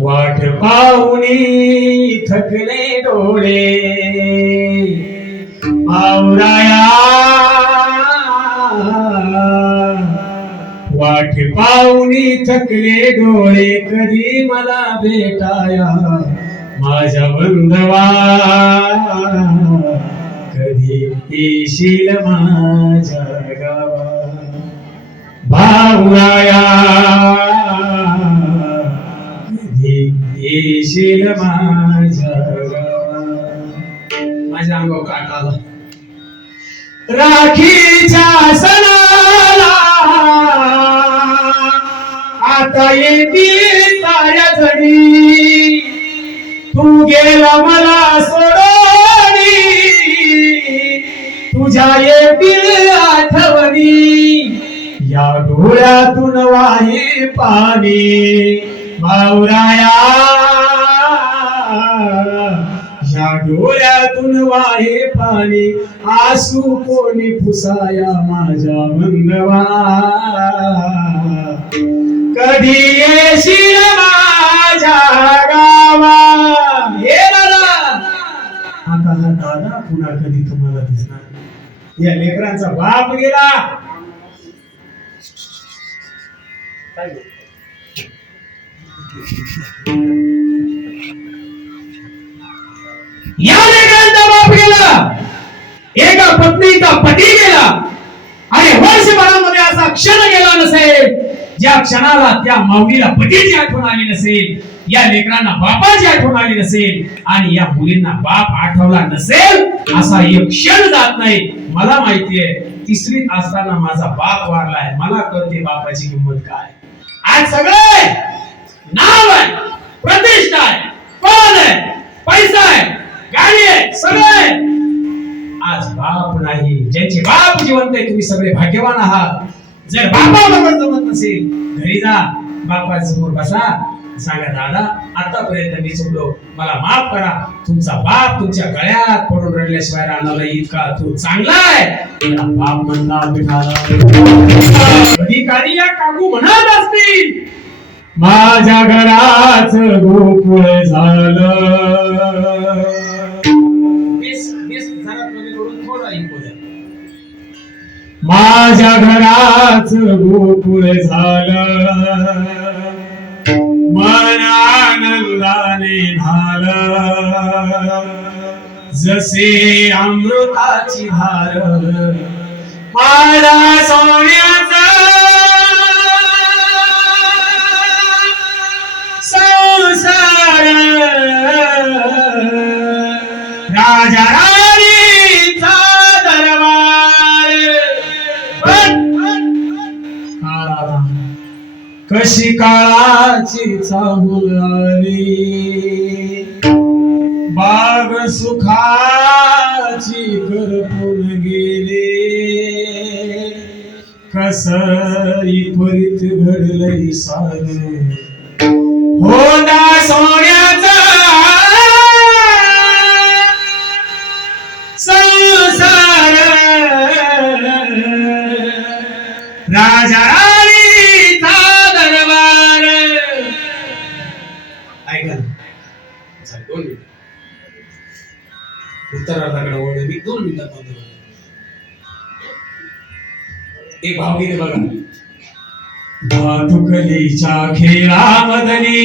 वाट पाहुनी थकले डोळे. पावराया वाट पाहुनी थकले डोळे. कधी मला भेटाया माझ्या बंधवा. कधी येशील माझ्या गावा. भावराया. येशील माझ्या गावा माझ्या अंगावर काटा आला राखीच्या सणाला आता येतील ताऱ्या जणी तू गेला मला सोडणी तुझ्या येतील आठवणी. या डोळ्यातून वाहे पाणी. मावराया या डोळ्यातून वाहे पाणी आसू कोणी पुसाया माझ्या बंधवा कधी येशील माझ्या गावा? हे दादा! आता हा दादा पुन्हा कधी तुम्हाला दिसणार या लेकरांचा बाप गेला. काय या लेकरांचा बाप गेला एका पत्नीचा पती गेला. आणि वर्षभरामध्ये असा क्षण गेला नसेल ज्या क्षणाला त्या माऊलीला पतीची आठवण आली नसेल या लेकरांना बापाची आठवण आली नसेल आणि या मुलींना बाप आठवला नसेल असा एक क्षण जात नाही. मला माहितीये तिसरीत असताना माझा बाप वारलाय. मला कळते बापाची किंमत काय आज सगळे नाव आहे प्रतिष्ठा आहे पद आहे पैसा आहे गाडी आहे सगळं आज बाप नाही ज्यांचे बाप जिवंत आहे तुम्ही सगळे भाग्यवान आहात. जर बापाबरोबर जमत नसेल घरी जा बापा समोर बसा. सांगा दादा आतापर्यंत मी चुकलो. मला माफ करा. तुमचा बाप तुमच्या गळ्यात पडून रडल्याशिवाय राहणार इतका. तू चांगला आहे. बाप म्हणला अधिकारी या काकू म्हणत असतील माझ्या घराच गोकुळ झालं. माझ्या घराच गोकुळ झालं. मन आनंदाने झालं जसे अमृताची धार माझा सोन्याचा. संसार. राजा. कशी काळाची चाहूल आली? बाग सुखाची करपून गेले. कसरी त्वरित घडलंय सार हो ना ऐका ना दोन मिनिट. उत्तरार्धाकडे वळलो मी. दोन मिनिटात बंद करतो. एक भावगीत आहे बघा. भातुकलीच्या खेळा मदनी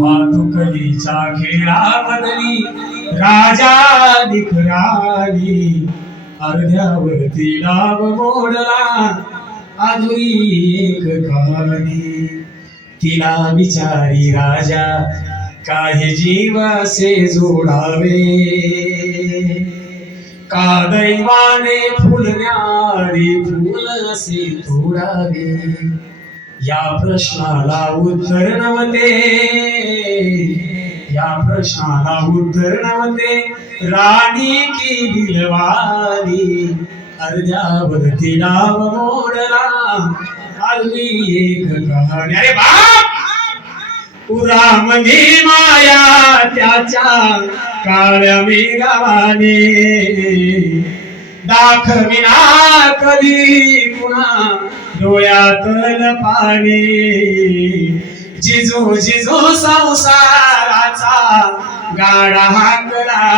भातुकलीच्या खेळा मदनी राजा निखराली. अर्ध्यावरती डाव मोडला. आधुरी एक कहाणी तिला विचारी राजा काही जीवासे जोडावे. का दैवाने फुलण्यारी फुल असे तोडावे? या प्रश्नाला उत्तर नव्हते. या प्रश्नाला उत्तर नव्हते. राणी की बिलवाली अर्ध्यावरती तिला मोडला. आली एक कहाणी. अरे बाप पुरामध्ये माया त्याच्या काळ्या मेघाने दाखविना कधी पुन्हा डोळ्यातल पाणी. जिजू जिजू संसाराचा गाडा हाकला.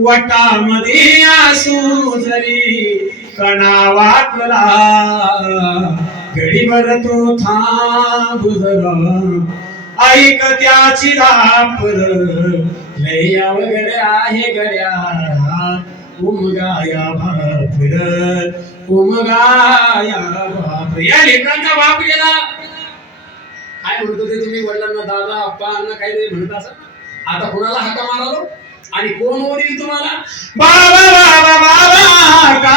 वटामध्ये आसू जरी कणा वाकला. घडीभर तो थांब जरा ऐक त्याची धापर लया वगैरे आहे गड्या उमगाया भापर उमगाया भापर या लेकरांचा बाप गेला. काय म्हणतो ते तुम्ही वडिलांना दादा अप्पा अण्णा काहीतरी म्हणत असं? आता कोणाला हाका मारालो आणि कोण ओढील तुम्हाला? बाबा बाबा बाबा का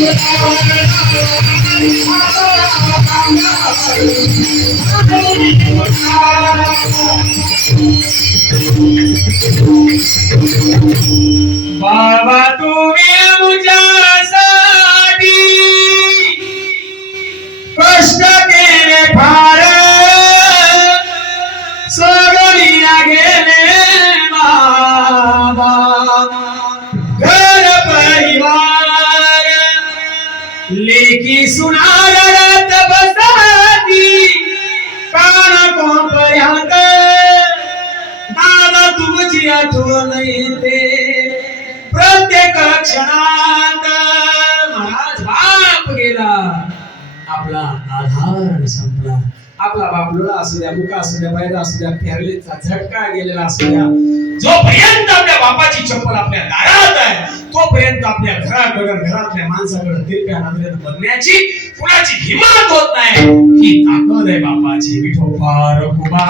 तुम्ही लेकी सुनारत बसाती. कान कोपऱ्यात दादा तुमची आठवण येते. प्रत्येक क्षणात. महाराज बाप गेला. आपला आधार संपला. आपला बाप लोळा असू द्या मुका असू द्या बैरा असू द्या फेरलेचा झटका गेलेला असू द्या. जोपर्यंत आपल्या बापाची चप्पल आपल्या दारात आहे तोपर्यंत आपल्या घराकडे घरातल्या माणसाकडे दिव्या नजरेत बघण्याची कुणाची हिंमत होत नाही. ही ताकद आहे बापाची. विठोबा रघुबा